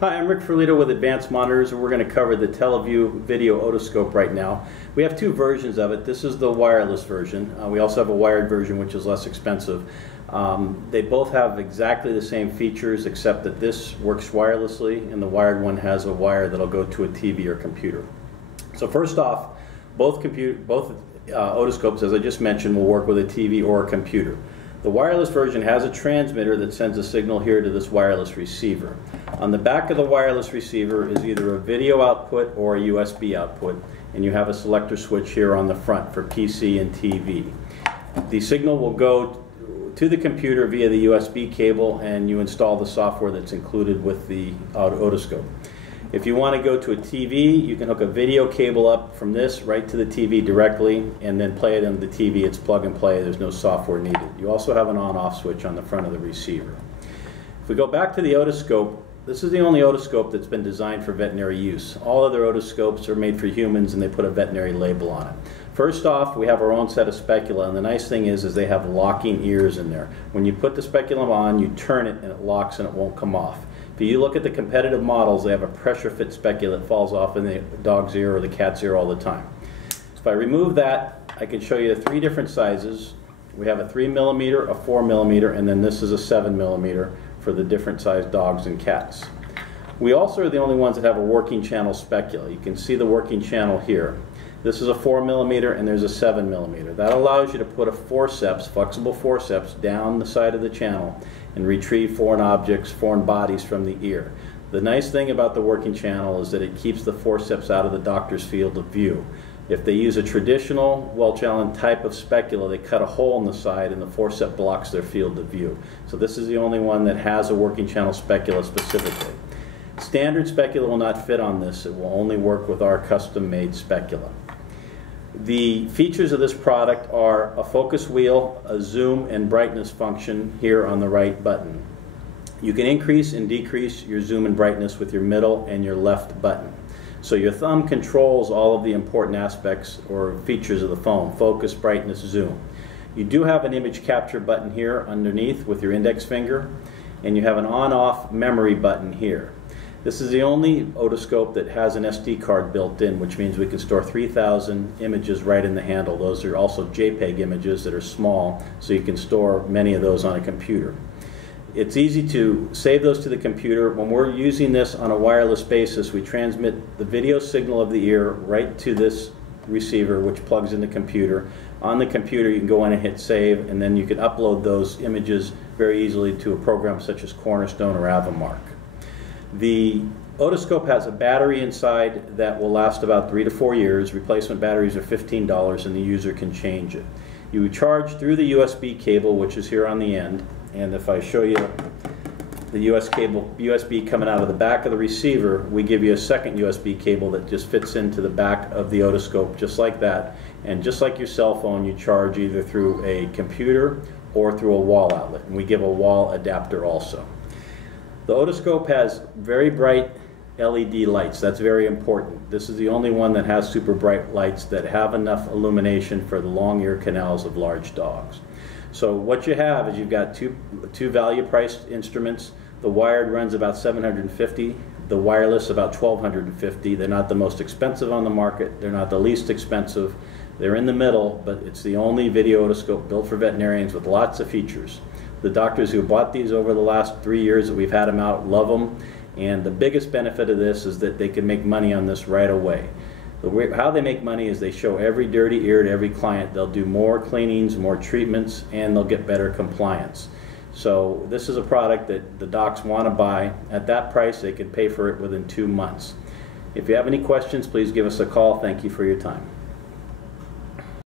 Hi, I'm Rick Ferlito with Advanced Monitors, and we're going to cover the Tele-View video otoscope right now. We have two versions of it. This is the wireless version. We also have a wired version, which is less expensive. They both have exactly the same features, except that this works wirelessly, and the wired one has a wire that'll go to a TV or computer. So first off, both otoscopes, as I just mentioned, will work with a TV or a computer. The wireless version has a transmitter that sends a signal here to this wireless receiver. On the back of the wireless receiver is either a video output or a USB output, and you have a selector switch here on the front for PC and TV. The signal will go to the computer via the USB cable, and you install the software that's included with the otoscope. If you want to go to a TV, you can hook a video cable up from this right to the TV directly and then play it on the TV. It's plug and play. There's no software needed. You also have an on-off switch on the front of the receiver. If we go back to the otoscope, this is the only otoscope that's been designed for veterinary use. All other otoscopes are made for humans, and they put a veterinary label on it. First off, we have our own set of specula, and the nice thing is they have locking ears in there. When you put the speculum on, you turn it and it locks and it won't come off. If you look at the competitive models, they have a pressure fit specula that falls off in the dog's ear or the cat's ear all the time. If I remove that, I can show you three different sizes. We have a 3mm, a 4mm, and then this is a 7mm for the different sized dogs and cats. We also are the only ones that have a working channel specula. You can see the working channel here. This is a 4mm and there's a 7mm. That allows you to put a forceps, flexible forceps, down the side of the channel and retrieve foreign objects, foreign bodies from the ear. The nice thing about the working channel is that it keeps the forceps out of the doctor's field of view. If they use a traditional Welch Allyn type of specula, they cut a hole in the side and the forceps blocks their field of view. So this is the only one that has a working channel specula specifically. Standard specula will not fit on this. It will only work with our custom-made specula. The features of this product are a focus wheel, a zoom and brightness function here on the right button. You can increase and decrease your zoom and brightness with your middle and your left button. So your thumb controls all of the important aspects or features of the phone: focus, brightness, zoom. You do have an image capture button here underneath with your index finger, and you have an on-off memory button here. This is the only otoscope that has an SD card built in, which means we can store 3,000 images right in the handle. Those are also JPEG images that are small, so you can store many of those on a computer. It's easy to save those to the computer. When we're using this on a wireless basis, we transmit the video signal of the ear right to this receiver, which plugs in the computer. On the computer, you can go in and hit save, and then you can upload those images very easily to a program such as Cornerstone or Avamark. The otoscope has a battery inside that will last about 3 to 4 years. Replacement batteries are $15 and the user can change it. You charge through the USB cable, which is here on the end, and if I show you the USB coming out of the back of the receiver, we give you a second USB cable that just fits into the back of the otoscope just like that, and just like your cell phone, you charge either through a computer or through a wall outlet, and we give a wall adapter also. The otoscope has very bright LED lights. That's very important. This is the only one that has super bright lights that have enough illumination for the long ear canals of large dogs. So what you have is you've got two value-priced instruments. The wired runs about $750, the wireless about $1,250. They're not the most expensive on the market. They're not the least expensive. They're in the middle, but it's the only video otoscope built for veterinarians with lots of features. The doctors who bought these over the last 3 years that we've had them out love them, and the biggest benefit of this is that they can make money on this right away. How they make money is they show every dirty ear to every client. They'll do more cleanings, more treatments, and they'll get better compliance. So this is a product that the docs want to buy. At that price, they can pay for it within 2 months. If you have any questions, please give us a call. Thank you for your time.